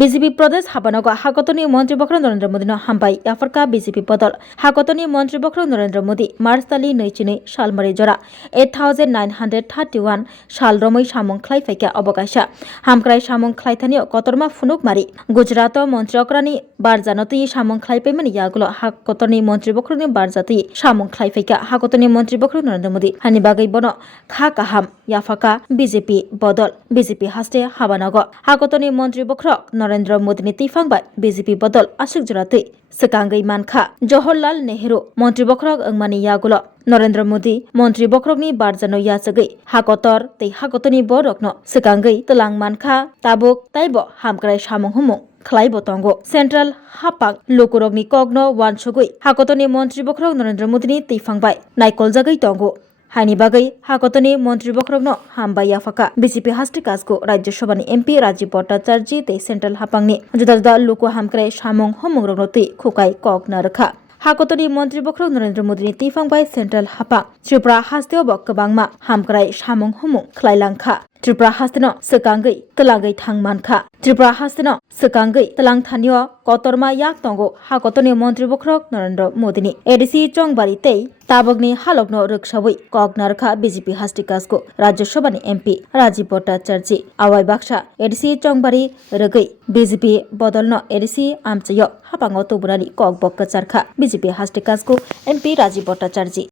BJP প্রদেশ হাবানগ হাকতনি মন্ত্রী বক্র Narendra Modi হামবাই আফরকা BJP বদল হাকতনি মন্ত্রী বক্র নরেন্দ্র মোদী মার্চতালি নৈচিनै সালমারি জরা 8931 সাল রमै সামং ख्लाइफाइका अबकाशा हामक्राय सामं ख्लाइथानि कतरमा फुनुक मारी गुजरात मन्त्री अक्रानि बारजानति सामं ख्लाइफाइमनि यागुलो हाकतनि मन्त्री बख्रनि बारजाति सामं ख्लाइफाइका हाकतनि मन्त्री बख्र नरेंद्र मोदी हानि बागै बनो खा काहाम याफाका बिजेपि बदल बिजेपि हास्ते हाबानग हाकतनि मन्त्री बख्र नरेंद्र मोदीनि तिफांबाय बिजेपि बदल आशिक जरातै सेकांगै मानखा जवाहरलाल नेहरू मन्त्री बख्रक अंगमानि यागुलो नरेंद्र मोदी मन्त्री बख्रकनि बारजानो याचगै हाकतर तै हाकतनि बरकनो सेकांगै तलां मानखा ताबुक ताइबो हामक्राय सामं हुमु ख्लाइबो तंगो सेंट्रल हापाक लोकुरगनि कग्नो वानसुगै हाकतनि मन्त्री बख्रक नरेंद्र मोदीनि तिफांबाय नायकलजागै तंगो हानि बागै हाकतनि मन्त्री बख्रकनो हामबाय याफाका बिजेपि हास्टे काजको राज्यसभानि एमपी राजीव भट्टाचार्य तै सेंट्रल हापांनि जुदा जुदा लोको हामक्राय सामं हुमु रगनोतै खुकाय कग नारखा हाकतनि मन्त्री बख्रक नरेंद्र मोदीनि तिफांबाय सेंट्रल हापा त्रिपुरा हास्तेव बक्कबांमा हामक्राय सामं हुमु ख्लाइलांखा त्रिपुरा हास्तेनो सेकांगै तलांगै थांमानखा त्रिपुरा हास्तेनो सेकांगै तलां थानियो कतरमा याक तंगो हाकतनि मन्त्री बख्रक नरेंद्र मोदीनि एडिसि चंगबारि तै ताबगनि हालकनो रक्षाबै कगनारखा बीजेपी हास्टे काजको राज्यसभानि एमपी राजीव भट्टाचार्य आवाय बाक्सा एडिसि चंगबारि रगै बीजेपी बदलनो एडिसि आमचयो हापांगो तबुरानि कग बक्काचारखा बीजेपी हास्टे काजको एमपি राजीव भट्टाचार्य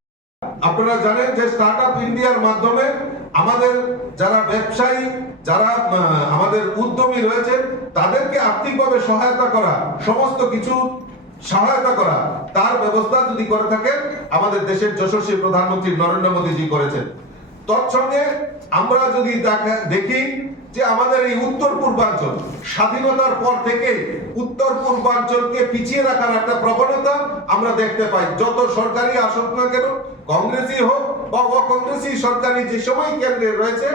আপনারা জানেন যে স্টার্টআপ ইন্ডিয়ার মাধ্যমে আমাদের যারা ব্যবসায়ী যারা আমাদের উদ্যমী রয়েছে তাদেরকে আর্থিকভাবে সহায়তা করা সমস্ত কিছু সহায়তা করা তার ব্যবস্থা যদি করে থাকেন আমাদের দেশের যশস্বী প্রধানমন্ত্রী নরেন্দ্র মোদীজি করেছেন। তৎসঙ্গে আমরা যদি দেখি যে আমাদের এই উত্তর পূর্বাঞ্চল স্বাধীনতার পর থেকে উত্তর পূর্বাঞ্চলকে পিছিয়ে রাখার একটা প্রবণতা আমরা দেখতে পাই। যত সরকারি আসুক না কেন, কংগ্রেসই হোক বা অকংগ্রেসি সরকারি যে সময় কেন্দ্রে রয়েছে,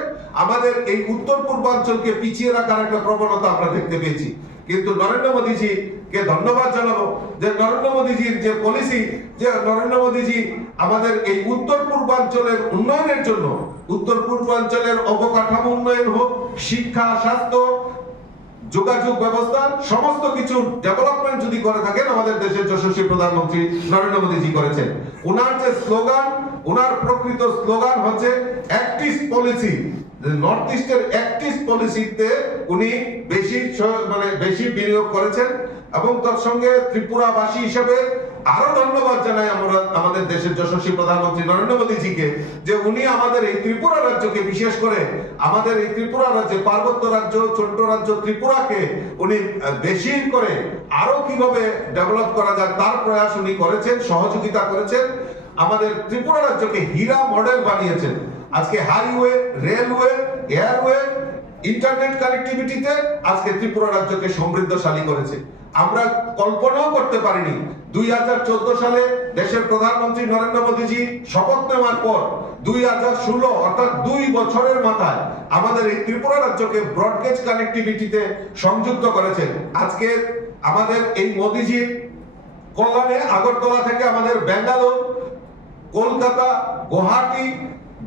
আমাদের এই উত্তর পূর্বাঞ্চলকে পিছিয়ে রাখার একটা প্রবণতা আমরা দেখতে পেয়েছি। কিন্তু নরেন্দ্র মোদীজি কে ধন্যবাদ জানাবো যে নরেন্দ্র মোদীজির যে পলিসি, যে নরেন্দ্র মোদীজি আমাদের এই উত্তর পূর্বাঞ্চলের উন্নয়নের জন্য, উত্তর পূর্বাঞ্চলের অবকাঠামো উন্নয়ন হোক, শিক্ষা, স্বাস্থ্য, যোগাযোগ ব্যবস্থা, সমস্ত কিছু ডেভেলপমেন্ট যদি করে থাকেন আমাদের দেশের যশস্বী প্রধানমন্ত্রী নরেন্দ্র মোদীজি করেছেন। ওনার যে স্লোগান, ওনার প্রকৃত স্লোগান হচ্ছে অ্যাক্টিভ পলিসি। নর্থ ইস্টের অ্যাক্টিভ পলিসিতে উনি বেশি বিনিয়োগ করেছেন এবং তার সঙ্গে ত্রিপুরাবাসী হিসেবে আরো ধন্যবাদ জানাই আমরা আমাদের দেশের যশস্বী প্রধানমন্ত্রী নরেন্দ্র মোদীজিকে যে উনি আমাদের এই ত্রিপুরা রাজ্যকে, বিশেষ করে আমাদের এই ত্রিপুরা রাজ্যে পার্বত্য রাজ্য, ছোট্ট রাজ্য ত্রিপুরাকে উনি বেশি করে আরো কিভাবে ডেভেলপ করা যায় তার প্রয়াস উনি করেছেন, সহযোগিতা করেছেন। আমাদের ত্রিপুরা রাজ্যকে হীরা মডেল বানিয়েছেন। আজকে হাইওয়ে, রেলওয়ে, এয়ারওয়ে, ইন্টারনেট কানেক্টিভিটিতে আজকে ত্রিপুরা রাজ্যকে সমৃদ্ধশালী করেছে। আমরা কল্পনাও করতে পারিনি 2014 সালে দেশের প্রধানমন্ত্রী নরেন্দ্র মোদীজি শপথ নেওয়ার পর 2016 অর্থাৎ 2 বছরের মাথায় আমাদের এই ত্রিপুরা রাজ্যকে ব্রডগেজ কানেক্টিভিটিতে সংযুক্ত করেছেন। আজকে আমাদের এই মোদীজি কল্যাণে আগরতলা থেকে আমাদের বেঙ্গালোর, কলকাতা, গুয়াহাটি,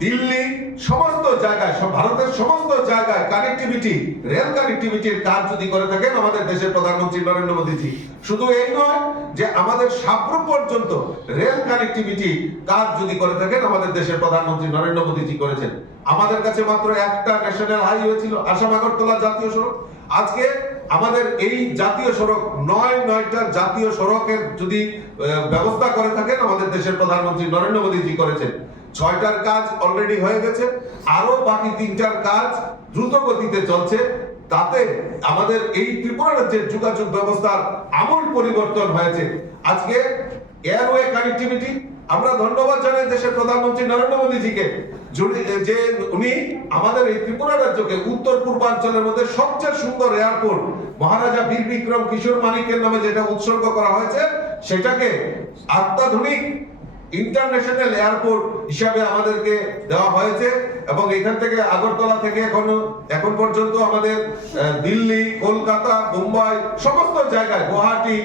দিল্লি, সমস্ত জায়গায়, ভারতের সমস্ত জায়গায় কানেক্টিভিটি, রেল কানেক্টিভিটির কাজ যদি করে থাকেন আমাদের দেশের প্রধানমন্ত্রী নরেন্দ্র মোদীজি, শুধু এই নয় যে আমাদের সাবরুম পর্যন্ত রেল কানেক্টিভিটি কাজ যদি করে থাকেন আমাদের দেশের প্রধানমন্ত্রী নরেন্দ্র মোদীজি করেছেন। আমাদের কাছে মাত্র একটা ন্যাশনাল হাইওয়ে ছিল, আসাম আগরতলা জাতীয় সড়ক। আজকে আমাদের এই জাতীয় সড়ক 9টা জাতীয় সড়কের যদি ব্যবস্থা করে থাকেন আমাদের দেশের প্রধানমন্ত্রী নরেন্দ্র মোদীজি করেছেন। 6টার কাজ অলরেডি হয়ে গেছে, আরো বাকি 3টার কাজ দ্রুত গতিতে চলছে। তাতে আমাদের এই ত্রিপুরা রাজ্যের যোগাযোগ ব্যবস্থার আমূল পরিবর্তন হয়েছে। আজকে এয়ারওয়ে কানেক্টিভিটি আমরা ধন্যবাদ জানাই দেশের প্রধানমন্ত্রী নরেন্দ্র মোদীজিকে যে উনি আমাদের এই ত্রিপুরা রাজ্যকে উত্তর পূর্বাঞ্চলের মধ্যে সবচেয়ে সুন্দর এয়ারপোর্ট মহারাজা বীর বিক্রম কিশোর মানিকের নামে যেটা উৎসর্গ করা হয়েছে সেটাকে অত্যাধুনিক ইন্টারন্যাশনাল এয়ারপোর্ট হিসাবে আমাদেরকে দেওয়া হয়েছে এবং এখান থেকে আগরতলা থেকে এখন পর্যন্ত আমাদের দিল্লি, কলকাতা, মুম্বাই, সমস্ত জায়গায়, গুয়াহাটি,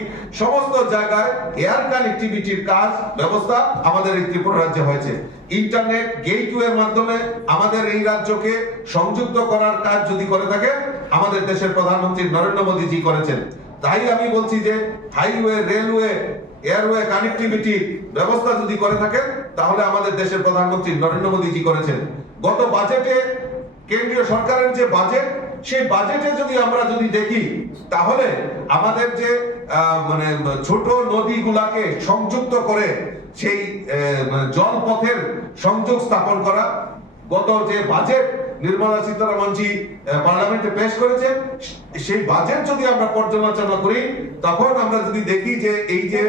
সমস্ত জায়গায় এয়ার কানেক্টিভিটির কাজ ব্যবস্থা আমাদের এই ত্রিপুরা রাজ্যে হয়েছে। ইন্টারনেট গেটওয়ের মাধ্যমে আমাদের এই রাজ্যকে সংযুক্ত করার কাজ যদি করে থাকে আমাদের দেশের প্রধানমন্ত্রী নরেন্দ্র মোদীজি করেছেন। তাই আমি বলছি যে হাইওয়ে, রেলওয়ে, এয়ারওয়ে কানেক্টিভিটি ব্যবস্থা যদি করে থাকেন তাহলে আমাদের দেশের প্রধানমন্ত্রী নরেন্দ্র মোদীজি করেছেন। গত বাজেটে কেন্দ্রীয় সরকারের যে বাজেট, সেই বাজেটে আমরা যদি দেখি তাহলে আমাদের যে মানে ছোট নদীগুলাকে সংযুক্ত করে সেই জলপথের সংযোগ স্থাপন করা, গত যে বাজেট নির্মলা সীতারামনজি পার্লামেন্টে পেশ করেছে, সেই বাজেট যদি আমরা পর্যালোচনা করি তখন আমরা যদি দেখি যে এই যে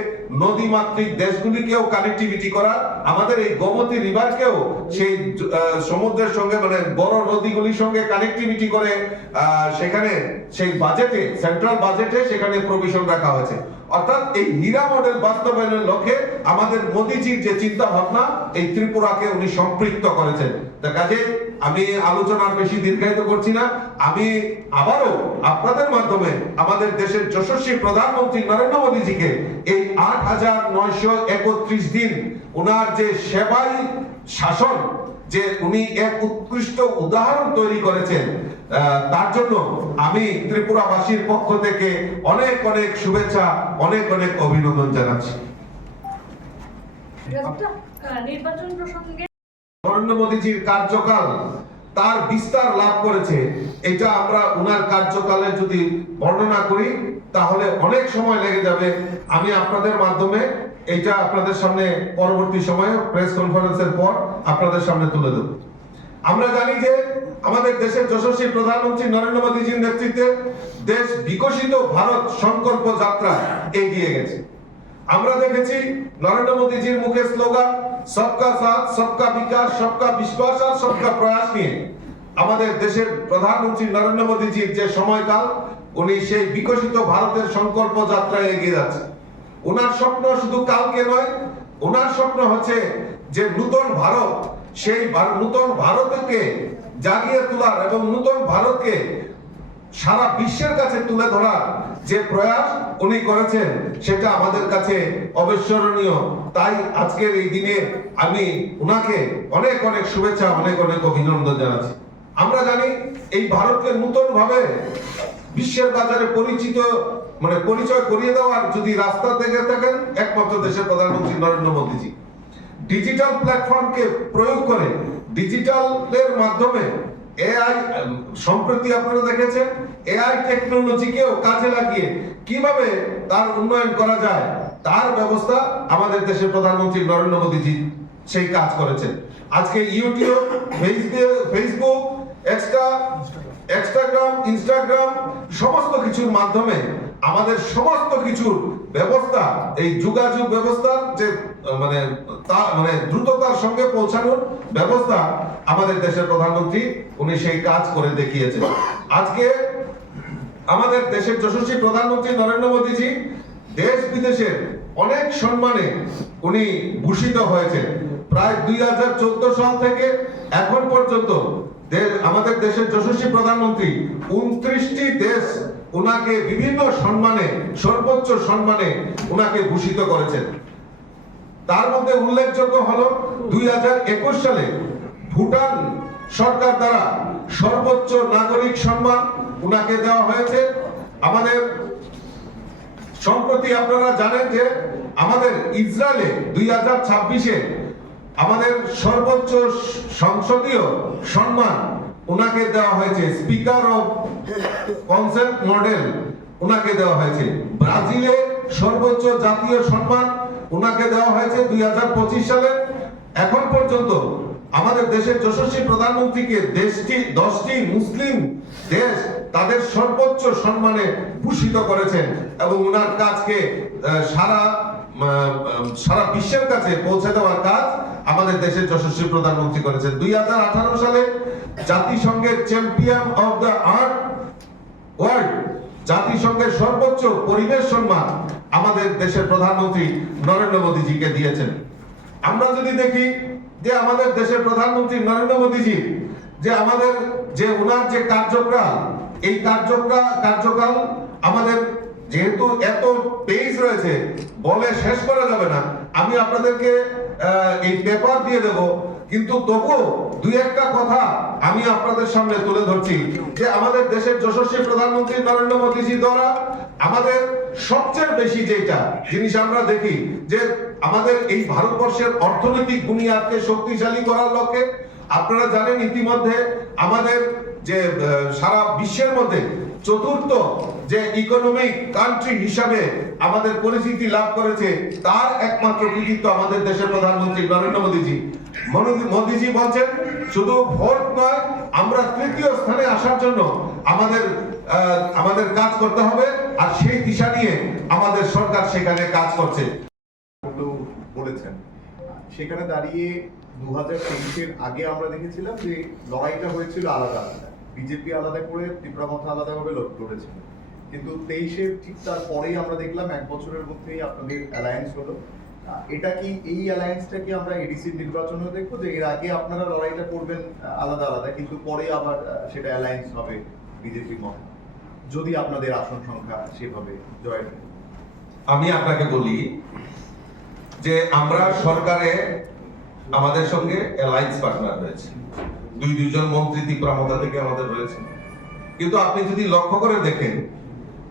নদীমাতৃক দেশগুলিকেও কানেক্টিভিটি করা, আমাদের এই গোমতী রিভারকেও সেই সমুদ্রের সঙ্গে মানে বড় নদীগুলির সঙ্গে কানেক্টিভিটি করে সেখানে সেই বাজেটে, সেন্ট্রাল বাজেটে সেখানে প্রভিশন রাখা হয়েছে। অর্থাৎ এই হীরা মডেল বাস্তবায়নের লক্ষ্যে আমাদের মোদীজির যে চিন্তা ভাবনা, এই ত্রিপুরাকে উনি সম্পৃক্ত করেছেন। তার কাজে আমি আলোচনার বেশি দীর্ঘায়িত করছি না। আমি আবারও আপনাদের মাধ্যমে আমাদের দেশের যশস্বী প্রধানমন্ত্রী নরেন্দ্র মোদীজিকে এই 8,931 দিন ওনার যে সেবাই শাসন, যে উনি এক উৎকৃষ্ট উদাহরণ তৈরি করেছেন, তার জন্য আমি ত্রিপুরাবাসীর পক্ষ থেকে অনেক অনেক শুভেচ্ছা, অনেক অনেক অভিনন্দন জানাচ্ছি। নির্বাচন প্রসঙ্গে নরেন্দ্র মোদীজির কার্যকাল তার বিস্তার লাভ করেছে, এটা আমরা উনার কার্যকালে যদি বর্ণনা করি তাহলে অনেক সময় লেগে যাবে। আমি আপনাদের মাধ্যমে এটা আপনাদের সামনে পরবর্তী সময়ে প্রেস কনফারেন্সের পর আপনাদের সামনে তুলে দেব। আমরা জানি যে আমাদের দেশের যশস্বী প্রধানমন্ত্রী নরেন্দ্র মোদীজির নেতৃত্বে দেশ বিকশিত ভারত সংকল্প যাত্রা এগিয়ে গেছে। আমরা দেখেছি নরেন্দ্র মোদীজির মুখে স্লোগান সবকা সাথ, সবকা বিকাশ, সবকা বিশ্বাস আর সবকা প্রয়াস নিয়ে আমাদের দেশের প্রধানমন্ত্রী নরেন্দ্র মোদীজির যে সময়কাল, উনি সেই বিকশিত ভারতের সংকল্প যাত্রায় এগিয়ে যাচ্ছে। ওনার স্বপ্ন শুধু কালকে নয়, ওনার স্বপ্ন হচ্ছে যে নূতন ভারত, সেই নূতন ভারতকে জাগিয়ে তোলার এবং নূতন ভারতকে সারা বিশ্বের কাছে তুলে ধরার যে প্রয়াস উনি করেছেন, সেটা আমাদের কাছে অবিস্মরণীয়। তাই আজকের এই দিনে আমি উনাকে অনেক অনেক শুভেচ্ছা, অনেক অনেক অভিনন্দন জানাচ্ছি। আমরা জানি এই ভারতকে নূতন ভাবে বিশ্বের বাজারে পরিচয় করিয়ে দেওয়ার যদি রাস্তা দেখে থাকেন একমাত্র দেশের প্রধানমন্ত্রী নরেন্দ্র মোদীজি। ডিজিটাল প্ল্যাটফর্মকে প্রয়োগ করে, ডিজিটালের মাধ্যমে এআই, সম্প্রতি আপনারা দেখেছেন এআই টেকনোলজিকেও কাজে লাগিয়ে কিভাবে তার উন্নয়ন করা যায়, তার ব্যবস্থা আমাদের দেশের প্রধানমন্ত্রী নরেন্দ্র মোদীজি সেই কাজ করেছেন। আজকে ইউটিউব, ফেসবুক, ইনস্টাগ্রাম সমস্ত কিছুর মাধ্যমে আমাদের সমস্ত কিছুর ব্যবস্থা, এই যোগাযোগ ব্যবস্থার যে মানে দ্রুততার সঙ্গে পৌঁছানোর ব্যবস্থা আমাদের দেশের প্রধানমন্ত্রী উনি সেই কাজ করে দেখিয়েছেন। আজকে আমাদের দেশের যশস্বী প্রধানমন্ত্রী নরেন্দ্র মোদীজি দেশ বিদেশের অনেক সম্মানে উনি ভূষিত হয়েছেন। প্রায় 2014 সাল থেকে এখন পর্যন্ত আমাদের দেশের যশস্বী প্রধানমন্ত্রী 29টি দেশ উনাকে বিভিন্ন সম্মানে, সর্বোচ্চ সম্মানে উনাকে ভূষিত করেছেন। তার মধ্যে উল্লেখযোগ্য হলো 2021 সালে ভুটান সরকার দ্বারা সর্বোচ্চ নাগরিক সম্মান উনাকে দেওয়া হয়েছে। আমাদের সম্প্রতি আপনারা জানেন যে আমাদের ইসরায়েলে 2026-এ আমাদের সর্বোচ্চ সংসদীয় সম্মান উনাকে দেওয়া হয়েছে, স্পিকার অফ কনসেন্ট মডেল উনাকে দেওয়া হয়েছে। ব্রাজিলে সর্বোচ্চ জাতীয় সম্মান উনাকে দেওয়া হয়েছে 2025 সালে। এখন পর্যন্ত আমাদের দেশের যশস্বী প্রধানমন্ত্রীকে 10টি মুসলিম দেশ তাদের সর্বোচ্চ সম্মানে ভূষিত করেছেন এবং উনার কাজকে সারা বিশ্বের কাছে পৌঁছে দেওয়ার কাজ আমাদের দেশের যশস্বী প্রধানমন্ত্রী করেছেন। 2018 সালে জাতিসংঘের champion of the earth world, জাতিসংঘের সর্বোচ্চ পরিবেশ সম্মান আমাদের দেশের প্রধানমন্ত্রী নরেন্দ্র মোদীজিকে দিয়েছেন। আমরা যদি দেখি যে আমাদের দেশের প্রধানমন্ত্রী নরেন্দ্র মোদীজি যে আমাদের যে ওনার যে কার্যকাল, এই কার্যকাল আমাদের যেহেতু এত পেজ রয়েছে বলে শেষ করা যাবে না। আমি আপনাদেরকে এই পেপার দিয়ে দেব, কিন্তু তবুও দুই একটা কথা আমি আপনাদের সামনে তুলে ধরছি যে আমাদের দেশের যশস্বী প্রধানমন্ত্রী নরেন্দ্র মোদীজি দ্বারা আমাদের সবচেয়ে বেশি যেটা জিনিস আমরা দেখি যে আমাদের এই ভারতবর্ষের অর্থনৈতিক বুনিয়াদকে শক্তিশালী করার লক্ষ্যে আপনারা জানেন ইতিমধ্যে আমাদের যে সারা বিশ্বের মধ্যে চতুর্থ যে ইকোনমিক কান্ট্রি হিসাবে আমাদের পরিচিতি লাভ করেছে তার একমাত্র কৃতিত্ব আমাদের দেশের প্রধানমন্ত্রী নরেন্দ্র মোদীজি। মোদীজি বলছেন শুধু ভোট নয়, আমরা তৃতীয় স্থানে আসার জন্য আমাদের কাজ করতে হবে, আর সেই দিশা নিয়ে আমাদের সরকার সেখানে কাজ করছে বলেছেন। সেখানে দাঁড়িয়ে 2023-এর আগে আমরা দেখেছিলাম যে লড়াইটা হয়েছিল আলাদা আলাদা, বিজেপি আলাদা করে ত্রিপুরা মাথা আলাদাভাবে লড়েছিল, কিন্তু 23-এর ঠিক তারপরেই আমরা দেখলাম 1 বছরের মধ্যেই আপনাদের অ্যালায়েন্স হলো। এটা কি এই অ্যালায়েন্সটা কি আমরা এডিসি নির্বাচনেও দেখবো যে এর আগে আপনারা লড়াইটা করবেন আলাদা আলাদা, কিন্তু পরে আবার সেটা অ্যালায়েন্স হবে বিজেপির মত, যদি আপনাদের আসন সংখ্যা সেভাবে জয়েন? আমি আপনাকে বলি যে আমরা সরকারে আমাদের সঙ্গে অ্যালায়েন্স পার্টনার রয়েছে, দুইজন মন্ত্রী ত্রিপুরা মাথা থেকে আমাদের রয়েছে, কিন্তু আপনি যদি লক্ষ্য করে দেখেন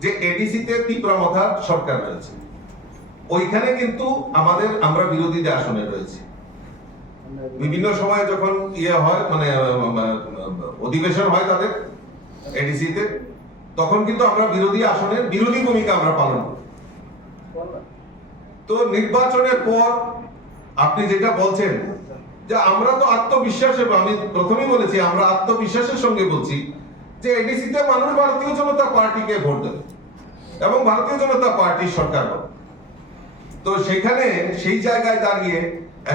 যে এডিসিতে ত্রিপুরা মাথার সরকার রয়েছে, ওইখানে কিন্তু আমরা বিরোধীদের আসনে রয়েছে। বিভিন্ন সময় যখন হয় মানে অধিবেশন হয় তাদের এডিসিতে, তখন কিন্তু আমরা বিরোধী আসনের বিরোধী ভূমিকা আমরা পালন করি। তো নির্বাচনের পর আপনি যেটা বলছেন যে আমরা তো আত্মবিশ্বাসে, আমি প্রথমেই বলেছি আমরা আত্মবিশ্বাসের সঙ্গে বলছি যে এডিসিতে মানুষ ভারতীয় জনতা পার্টিকে ভোট দেবে এবং ভারতীয় জনতা পার্টির সরকার হবে। তো সেখানে সেই জায়গায় দাঁড়িয়ে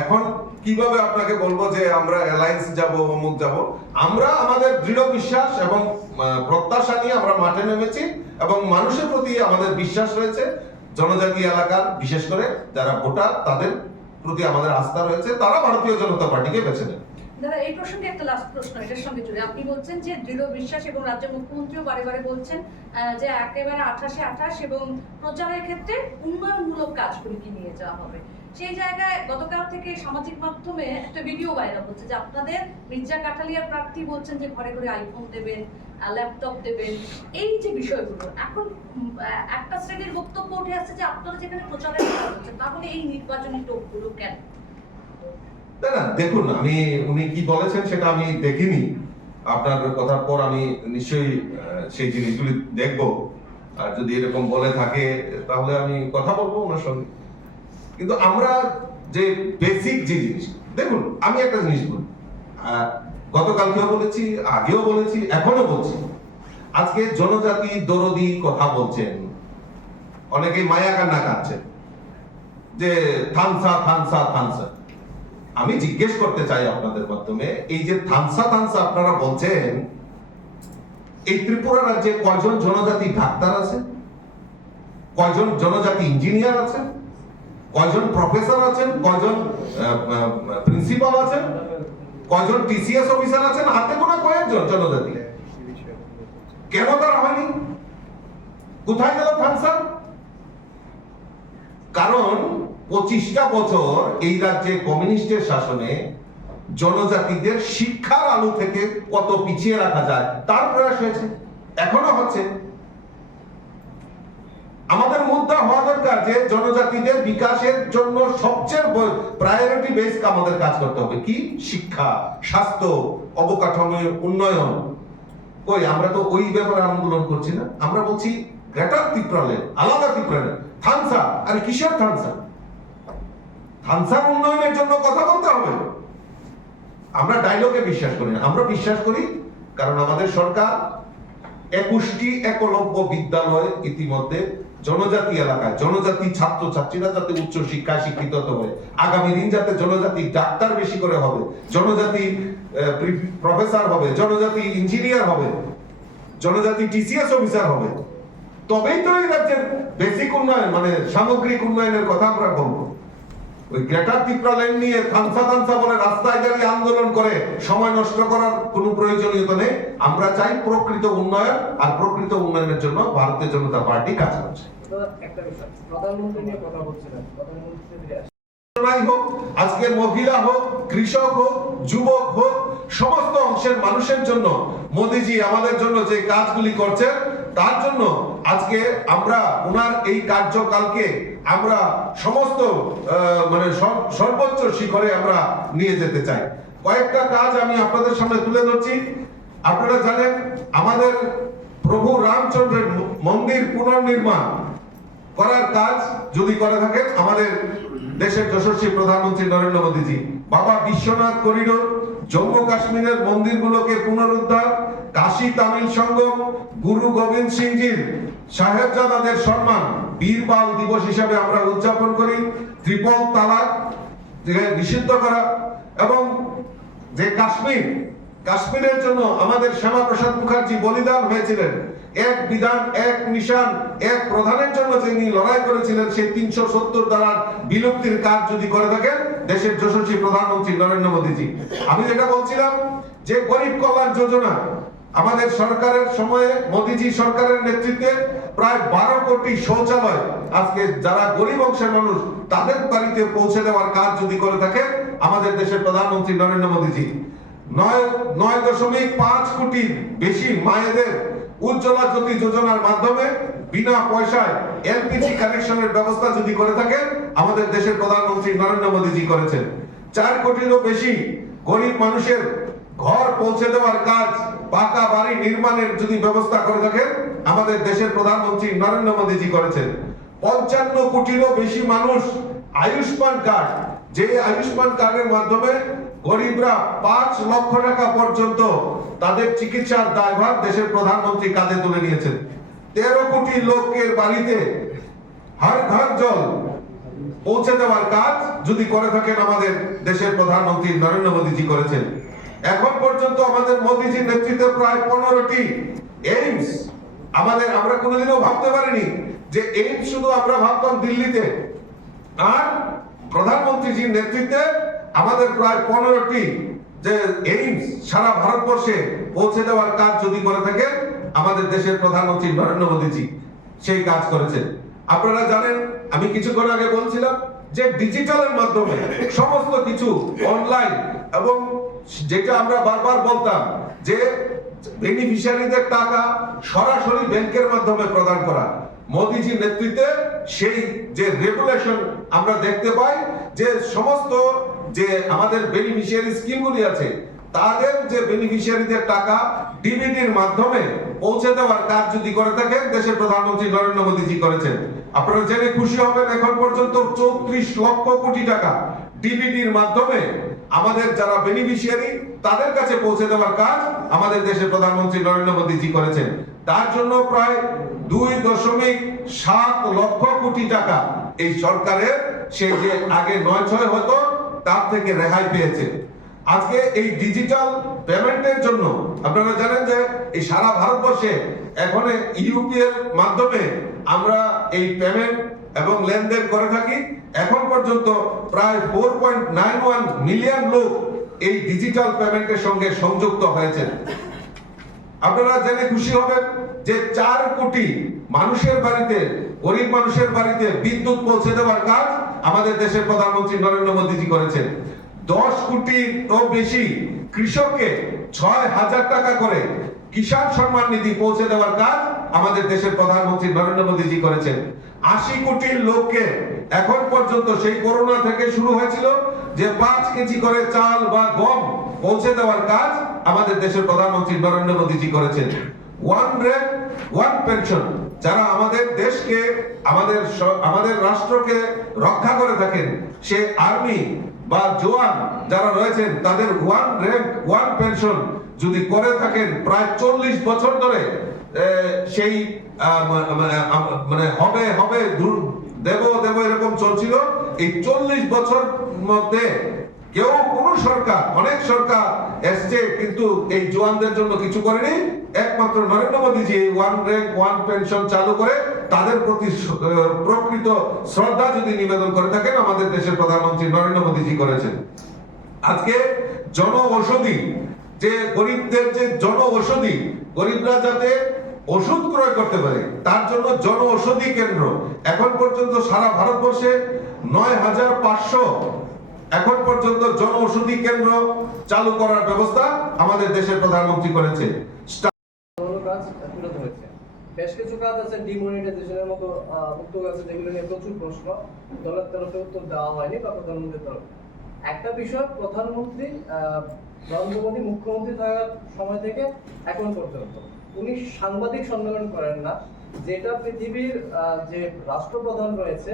এখন কিভাবে আপনাকে বলবো যে আমরা অ্যালায়েন্স যাব অমুক যাব, আমরা আমাদের দৃঢ় বিশ্বাস এবং প্রত্যাশা নিয়ে আমরা মাঠে নেমেছি এবং মানুষের প্রতি আমাদের বিশ্বাস রয়েছে। জনজাতি এলাকার বিশেষ করে যারা ভোটার তাদের প্রতি আমাদের আস্থা রয়েছে, তারা ভারতীয় জনতা পার্টিকে বেছে নেবে। দাদা, এই প্রসঙ্গে একটা লাস্ট প্রশ্ন এটার সঙ্গে জুড়ে, আপনি বলছেন যে দৃঢ় বিশ্বাস এবং রাজ্যের মুখ্যমন্ত্রীও বারে বারে বলছেন যে একেবারে 28 এবং প্রচারের ক্ষেত্রে উন্নয়নমূলক কাজগুলিকে নিয়ে যাওয়া হবে। সেই জায়গায় গতকাল থেকে সামাজিক মাধ্যমে একটা ভিডিও ভাইরাল হচ্ছে যে আপনাদের মির্জা কাঠালিয়ার প্রার্থী বলছেন যে ঘরে ঘরে আইফোন দেবেন, ল্যাপটপ দেবেন। এই যে বিষয়গুলো এখন একটা শ্রেণীর বক্তব্য উঠে আসছে যে আপনারা যেখানে প্রচারের কথা হচ্ছে, তাহলে এই নির্বাচনী টোপগুলো কেন? না দেখুন, উনি কি বলেছেন সেটা আমি দেখিনি, আপনার কথার পর আমি নিশ্চয়ই সেই জিনিসগুলি দেখবো, আর যদি এরকম বলে থাকে তাহলে আমি কথা বলবো ওনার সঙ্গে। কিন্তু আমরা যে বেসিক যে জিনিস, দেখুন আমি একটা জিনিস বলি, গতকালকেও বলেছি, আগেও বলেছি, এখনো বলছি, আজকে জনজাতি দরদি কথা বলছেন, অনেকেই মায়া কান্না কাঁদছেন যে থানসা থানসা থানসা। আমি জিজ্ঞেস করতে চাই আপনাদের মাধ্যমে, এই যে থানসা থানসা আপনারা বলছেন, এই ত্রিপুরা রাজ্যে কয়জন জনজাতি ডাক্তার আছে, কয়জন জনজাতি ইঞ্জিনিয়ার আছেন, কয়জন প্রফেসর আছেন, কয়জন প্রিন্সিপাল আছেন, কয়জন টিসিএস অফিসার আছেন? হাতে গোনা কয়েকজন জনজাতি। কেন তারা হয়নি? কোথায় গেল থানসা? কারণ 25টা বছর এই রাজ্যে কমিউনিস্টের শাসনে জনজাতিদের শিক্ষার আলো থেকে কত পিছিয়ে রাখা যায় তার প্রয়াস হয়েছে, এখনো হচ্ছে। আমাদের মুদ্রা হওয়া দরকার যে জনজাতিদের বিকাশের জন্য সবচেয়ে প্রায়োরিটি বেস আমাদের কাজ করতে হবে কি? শিক্ষা, স্বাস্থ্য, অবকাঠামো উন্নয়ন। কই আমরা তো ওই ব্যাপারে আন্দোলন করছি না, আমরা বলছি গ্রেটার ত্রিপুরাল্যান্ড, আলাদা ত্রিপুরাল্যান্ড। থানসা, আরে কিসের থানসা? থানসার উন্নয়নের জন্য কথা বলতে হবে। আমরা ডায়লগে বিশ্বাস করি না, আমরা বিশ্বাস করি কারণ আমাদের সরকার 21টি একলব্য বিদ্যালয় ইতিমধ্যে জনজাতি এলাকায়, জনজাতি ছাত্র ছাত্রীরা যাতে উচ্চ শিক্ষায় শিক্ষিত হতে পারে, আগামী দিন যাতে জনজাতি ডাক্তার বেশি করে হবে, জনজাতি প্রফেসর হবে, জনজাতি ইঞ্জিনিয়ার হবে, জনজাতি টিসিএস অফিসার হবে, তবেই তো এই রাজ্যের বেসিক উন্নয়ন মানে সামগ্রিক উন্নয়নের কথা আমরা বলবো। ওই গ্রেটার ত্রিপুরাল্যান্ড নিয়ে থানসা থানসা বলে রাস্তায় দাঁড়িয়ে আন্দোলন করে সময় নষ্ট করার কোনো প্রয়োজনীয়তা নেই। আমরা চাই প্রকৃত উন্নয়ন, আর প্রকৃত উন্নয়নের জন্য ভারতীয় জনতা পার্টি কাজ করছে। একটা বিষয়, প্রধানমন্ত্রী নিয়ে কথা বলছিলেন, প্রধানমন্ত্রী হোক, আজকে মহিলা হোক, কৃষক হোক, যুবক হোক, সমস্ত অংশের মানুষের জন্য মোদিজি আমাদের জন্য যে কাজগুলি করছেন, তার জন্য আজকে আমরা ওনার এই কার্যকালকে আমরা সমস্ত মানে সর্বোচ্চ শিখরে আমরা নিয়ে যেতে চাই। কয়েকটা কাজ আমি আপনাদের সামনে তুলে ধরছি। আপনারা জানেন আমাদের প্রভু রামচন্দ্রের মন্দির পুনর্নির্মাণ করার কাজ যদি করে থাকেন আমাদের দেশের যশস্বী প্রধানমন্ত্রী নরেন্দ্র মোদীজি, বাবা বিশ্বনাথ করিডোর, জম্মু কাশ্মীরের মন্দিরগুলোকে পুনরুদ্ধার, কাশী তামিল সঙ্গম, গুরু গোবিন্দ সিংজির সাহেবজাদাদের সম্মান বীরবাল দিবস হিসাবে আমরা উদযাপন করি, ট্রিপল তালাক নিষিদ্ধ করা, এবং যে কাশ্মীরের জন্য আমাদের শ্যামাপ্রসাদ মুখার্জি বলিদান হয়েছিলেন, এক বিধান এক নিশান এক প্রধানের জন্য যিনি লড়াই করেছিলেন, সেই 370 ধারার বিলুপ্তির কাজ যদি করে থাকেন দেশের যশস্বী প্রধানমন্ত্রী নরেন্দ্র মোদীজি। আমি যেটা বলছিলাম যে গরিব কল্যাণ যোজনা আমাদের সরকারের সময়ে মোদীজি সরকারের নেতৃত্বে প্রায় 12 কোটি শৌচালয় আজকে যারা গরিব অংশের মানুষ তাদের বাড়িতে পৌঁছে দেওয়ার কাজ যদি করে থাকে আমাদের দেশের প্রধানমন্ত্রী নরেন্দ্র মোদীজি। 9.5 কোটি বেশি মায়েদের উজ্জ্বলা জ্যোতি যোজনার মাধ্যমে বিনা পয়সায় এলপিজি কানেকশনের ব্যবস্থা যদি করে থাকেন আমাদের দেশের প্রধানমন্ত্রী নরেন্দ্র মোদীজি করেছেন। 4 কোটিরও বেশি গরিব মানুষের ঘর পৌঁছে দেওয়ার কাজ, পাকা বাড়ি নির্মাণের যদি ব্যবস্থা করে থাকেন আমাদের দেশের প্রধানমন্ত্রী নরেন্দ্র মোদীজি করেছেন। 55 কোটিরও বেশি মানুষ আয়ুষ্মান কার্ড, যে আয়ুষ্মান কার্ডের মাধ্যমে গরিবরা 5 লক্ষ টাকা পর্যন্ত তাদের চিকিৎসার দায়ভার দেশের প্রধানমন্ত্রী কাঁধে তুলে নিয়েছেন। 13 কোটি লোকের বাড়িতে হর ঘর জল পৌঁছে দেওয়ার কাজ যদি করে থাকেন আমাদের দেশের প্রধানমন্ত্রী নরেন্দ্র মোদীজি করেছেন। এখন পর্যন্ত আমাদের মোদীজির নেতৃত্বে প্রায় 15টি এইমস আমরা কোনোদিনও ভাবতে পারিনি যে এইমস শুধু আমরা ভাবতাম দিল্লিতে, আর প্রধানমন্ত্রীজির নেতৃত্বে আমাদের প্রায় 15টি যে এইমস সারা ভারতবর্ষে পৌঁছে দেওয়ার কাজ যদি করে থাকে আমাদের দেশের প্রধানমন্ত্রী নরেন্দ্র মোদীজি সেই কাজ করেছেন। আপনারা জানেন আমি কিছুক্ষণ আগে বলছিলাম যে ডিজিটালের মাধ্যমে সমস্ত কিছু অনলাইন, এবং যেটা আমরা বারবার বলতাম যে বেনিফিশিয়ারিদের টাকা সরাসরি ব্যাংকের মাধ্যমে প্রদান করা, মোদীজির নেতৃত্বে সেই যে রেগুলেশন আমরা দেখতে পাই যে সমস্ত যে আমাদের বেনিফিশিয়ারি স্কিমগুলি আছে তাদের যে বেনিফিশিয়ারিদের টাকা ডিবিটির মাধ্যমে পৌঁছে দেওয়ার কাজ যদি করে থাকেন দেশের প্রধানমন্ত্রী নরেন্দ্র মোদীজি করেছেন। আপনারা জেনে খুশি হবেন এখন পর্যন্ত 34 লক্ষ কোটি টাকা ডিবিটির মাধ্যমে আমাদের যারা বেনিফিশিয়ারি তাদের কাছে পৌঁছে দেওয়ার কাজ আমাদের দেশের প্রধানমন্ত্রী নরেন্দ্র মোদীজি করেছেন। তার জন্য প্রায় 2.7 লক্ষ কোটি টাকা এই সরকারের সেই যে আগে 9-6 হতো তার থেকে রেহাই পেয়েছে। আজকে এই ডিজিটাল পেমেন্টের জন্য আপনারা জানেন যে এই সারা ভারতবর্ষে এখন ইউপি এর মাধ্যমে আমরা এই পেমেন্ট এবং লেনদেন করে থাকি। এখন পর্যন্ত প্রায় 4.91 মিলিয়ন লোক এই ডিজিটাল পেমেন্টের সঙ্গে সংযুক্ত হয়েছে। আপনারা জেনে খুশি হবেন যে 4 কোটি মানুষের বাড়িতে, গরিব মানুষের বাড়িতে বিদ্যুৎ পৌঁছে দেওয়ার কাজ আমাদের দেশের প্রধানমন্ত্রী নরেন্দ্র মোদীজি করেছেন। 10 কোটিরও বেশি কৃষককে 6,000 টাকা করে কিষাণ সম্মান নিধি পৌঁছে দেওয়ার কাজ আমাদের দেশের প্রধানমন্ত্রী নরেন্দ্র মোদীজি করেছেন। 80 কোটি লোককে এখন পর্যন্ত সেই করোনা থেকে শুরু হয়েছিল যে 5 কেজি করে চাল বা গম পৌঁছে দেওয়ার কাজ আমাদের দেশের প্রধানমন্ত্রী নরেন্দ্র মোদীজি করেছেন। ওয়ান র্যাঙ্ক ওয়ান পেনশন, যারা আমাদের দেশকে আমাদের রাষ্ট্রকে রক্ষা করে থাকেন, সে আর্মি বা জওয়ান যারা রয়েছেন তাদের ওয়ান র্যাঙ্ক ওয়ান পেনশন যদি করে থাকেন প্রায় 40 বছর ধরে সেই মানে হবে দেব এরকম চলছিল। এই 40 বছর মধ্যে অনেক সরকার এসছে কিন্তু এই জওয়ানদের জন্য কিছু করেনি। একমাত্র নরেন্দ্র মোদীজি ওয়ান র্যাঙ্ক ওয়ান পেনশন চালু করে তাদের প্রতি প্রকৃত শ্রদ্ধা যদি নিবেদন করে থাকেন আমাদের দেশের প্রধানমন্ত্রী নরেন্দ্র মোদীজি করেছেন। আজকে জন ঔষধি, যে গরিবদের যে জন ঔষধি, গরিবরা যাতে ওষুধ ক্রয় করতে পারে তার জন্য জন ঔষধি কেন্দ্র এখন পর্যন্ত সারা ভারতবর্ষে 9,500 এখন পর্যন্ত জনঔষধি কেন্দ্র চালু করার ব্যবস্থা আমাদের দেশের প্রধানমন্ত্রী করেছে। ভালো কাজ তুলে ধরেছে। বেশ কিছু কাজ আছে ডিমনিটাইজেশনের মতো উদ্যোগ আছে যেগুলো নিয়ে প্রচুর প্রশ্ন দলের তরফে উত্তর দেওয়া হয়নি বা প্রধানমন্ত্রীর তরফে। একটা বিষয়, প্রধানমন্ত্রী নরেন্দ্র মোদী মুখ্যমন্ত্রী থাকার সময় থেকে এখন পর্যন্ত উনি সাংবাদিক সম্মেলন করেন না, যেটা পৃথিবীর যে রাষ্ট্রপ্রধান রয়েছে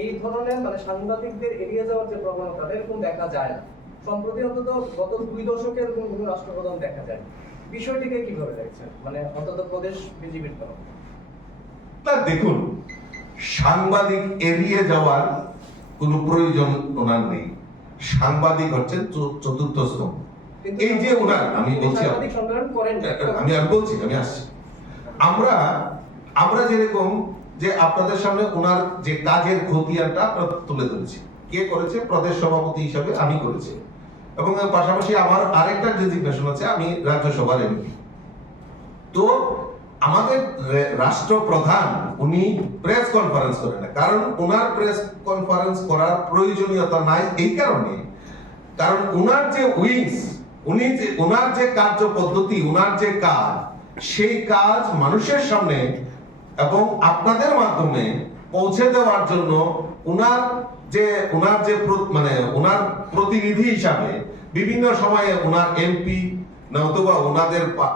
এই ধরনের মানে সাংবাদিকদের এড়িয়ে যাওয়ার যে প্রবণতা এরকম দেখা যায় না। সম্প্রতি অন্তত গত 2 দশকে এরকম কোনো রাষ্ট্রপ্রধান দেখা যায়। বিষয়টিকে কিভাবে দেখছেন, মানে অন্তত প্রদেশ বিজেপির তরফ? তা দেখুন, সাংবাদিক এড়িয়ে যাওয়ার কোনো প্রয়োজন ওনার নেই। সাংবাদিক হচ্ছেন চতুর্থ স্তম্ভ। কিন্তু এই যে ওনার, আমি বলছি, সাংবাদিক সম্মেলন করেন না। আমি আসছি। আমরা যেরকম যে আপনাদের সামনে ওনার যে কাজের খতিয়ানটা আমরা তুলে ধরেছি, কে করেছে? প্রদেশ সভাপতি হিসাবে আমি করেছি, এবং এর পাশাপাশি আমার আরেকটা ডেজিগনেশন আছে, আমি রাজ্যসভার এমপি। তো আমাদের রাষ্ট্রপ্রধান উনি প্রেস কনফারেন্স করেন না, কারণ ওনার প্রেস কনফারেন্স করার প্রয়োজনীয়তা নাই এই কারণে, কারণ ওনার যে উইংস, ওনার যে কার্য পদ্ধতি, ওনার যে কাজ, সেই কাজ মানুষের সামনে এবং আপনাদের মাধ্যমে পৌঁছে দেওয়ার জন্য ওনার প্রতিনিধি হিসাবে বিভিন্ন সময়ে ওনার এমপি নতুবা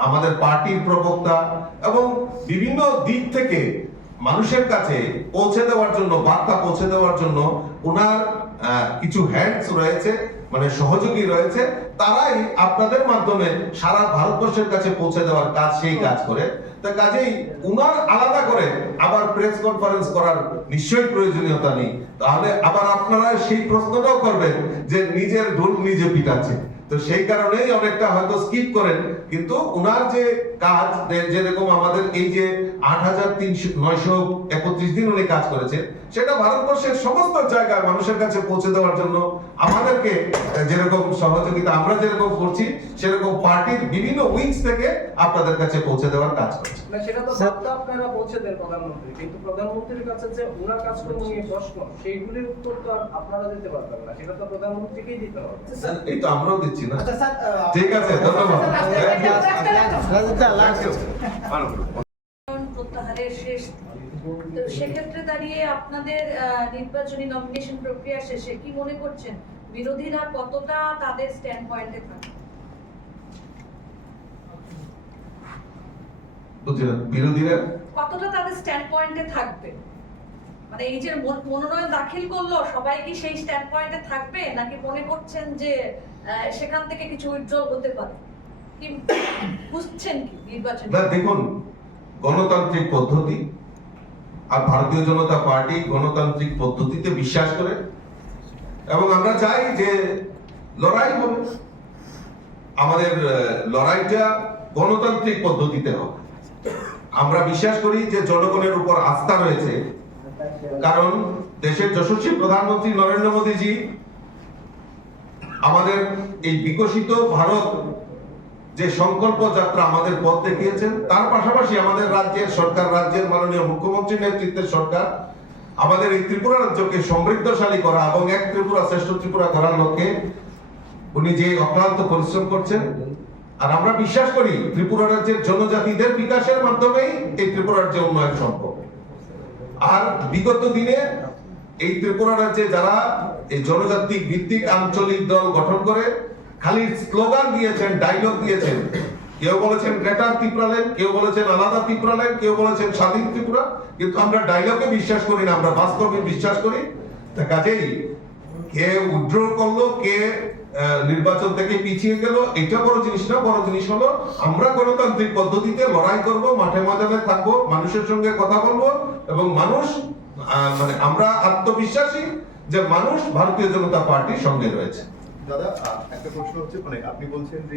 আমাদের পার্টির প্রবক্তা এবং বিভিন্ন দিক থেকে মানুষের কাছে পৌঁছে দেওয়ার জন্য, বার্তা পৌঁছে দেওয়ার জন্য ওনার কিছু হ্যান্ডস রয়েছে, মানে সহযোগী রয়েছে, তারাই আপনাদের মাধ্যমে সারা ভারতবর্ষের কাছে পৌঁছে দেওয়ার কাজ সেই কাজ করে। তা কাজেই উনার আলাদা করে আবার প্রেস কনফারেন্স করার নিশ্চয়ই প্রয়োজনীয়তা নেই। তাহলে আবার আপনারা সেই প্রশ্নটাও করবেন যে নিজের ঢোল নিজে পিটাচ্ছে, তো সেই কারণেই অনেকটা হয়তো স্কিপ করেন। কিন্তু উনার যে কাজ, যেরকম আমাদের এই যে 8,931 দিন উনি কাজ করেছে, সেটা ভারতবর্ষের সমস্ত জায়গায় মানুষের কাছে পৌঁছে দেওয়ার জন্য আমাদেরকে যেরকম সহযোগিতা আমরা যেরকম করছি, সেরকম পার্টির বিভিন্ন উইংস থেকে আপনাদের কাছে পৌঁছে দেওয়ার কাজ করছে। না, সেটা তো বার্তা আপনারা পৌঁছে দেন প্রধানমন্ত্রী, কিন্তু প্রধানমন্ত্রীর কাছে যে ওনার কাজকর্ম নিয়ে প্রশ্ন, সেইগুলির উত্তর তো আর আপনারা দিতে পারবেন না, সেটা তো প্রধানমন্ত্রীকেই দিতে হবে। এই তো আমরাও দিচ্ছি না। ঠিক আছে, ধন্যবাদ। প্রত্যাহারের শেষ, তো সেক্ষেত্রে দাঁড়িয়ে আপনাদের নির্বাচনী নমিনেশন প্রক্রিয়া শেষে কি মনে করছেন বিরোধীরা কতটা তাদের স্ট্যান্ড পয়েন্টে থাকে? বিরোধীরা কতটা তাদের স্ট্যান্ড পয়েন্টে থাকবে, মানে এই যে মনোনয়ন দাখিল করলো সবাই কি সেই স্ট্যান্ড পয়েন্টে থাকবে, নাকি মনে করছেন যে সেখান থেকে কিছু উইথড্র হতে পারে? কি বুঝছেন কি নির্বাচন? দেখুন, গণতান্ত্রিক পদ্ধতি আর ভারতীয় জনতা পার্টি গণতান্ত্রিক পদ্ধতিতে বিশ্বাস করে, এবং আমরা চাই যে লড়াই হবে, আমাদের লড়াইটা গণতান্ত্রিক পদ্ধতিতে হবে। আমরা বিশ্বাস করি যে জনগণের উপর আস্থা রয়েছে, কারণ দেশের যশস্বী প্রধানমন্ত্রী নরেন্দ্র মোদীজি আমাদের এই বিকশিত ভারত যে সংকল্প যাত্রা আমাদের পথ দেখিয়েছেন, তার পাশাপাশি আমাদের রাজ্যের সরকার, রাজ্যের মাননীয় মুখ্যমন্ত্রীর নেতৃত্বের সরকার আমাদের এই ত্রিপুরা রাজ্যকে সমৃদ্ধশালী করা এবং এক ত্রিপুরা শ্রেষ্ঠ ত্রিপুরা করার লক্ষ্যে উনি যে অক্লান্ত পরিশ্রম করছেন। আর আমরা বিশ্বাস করি ত্রিপুরা রাজ্যের জনজাতিদের বিকাশের মাধ্যমেই এই ত্রিপুরা রাজ্যের উন্নয়ন সম্ভব। আর বিগত দিনে এই ত্রিপুরা রাজ্যে যারা এই জনজাতিক ভিত্তিক আঞ্চলিক দল গঠন করে খালি স্লোগান দিয়েছেন, ডায়লগ দিয়েছেন, কেউ বলেছেন গ্রেটার ত্রিপুরাল্যান্ড, কেউ বলেছেন আলাদা ত্রিপুরাল্যান্ড, কেউ বলেছেন স্বাধীন ত্রিপুরা, কিন্তু আমরা ডায়লগে বিশ্বাস করি না, আমরা বাস্তবে বিশ্বাস করি। তা কাজেই কে উইথড্র করলো, কে নির্বাচন থেকে পিছিয়ে গেল, এটা বড় জিনিস না। বড় জিনিস হলো আমরা গণতান্ত্রিক পদ্ধতিতে লড়াই করব, মাঠে ময়দানে থাকবো, মানুষের সঙ্গে কথা বলবো, এবং মানুষ মানে আমরা আত্মবিশ্বাসী যে মানুষ ভারতীয় জনতা পার্টির সঙ্গে রয়েছে। দাদা, একটা প্রশ্ন হচ্ছে, মানে আপনি বলছেন যে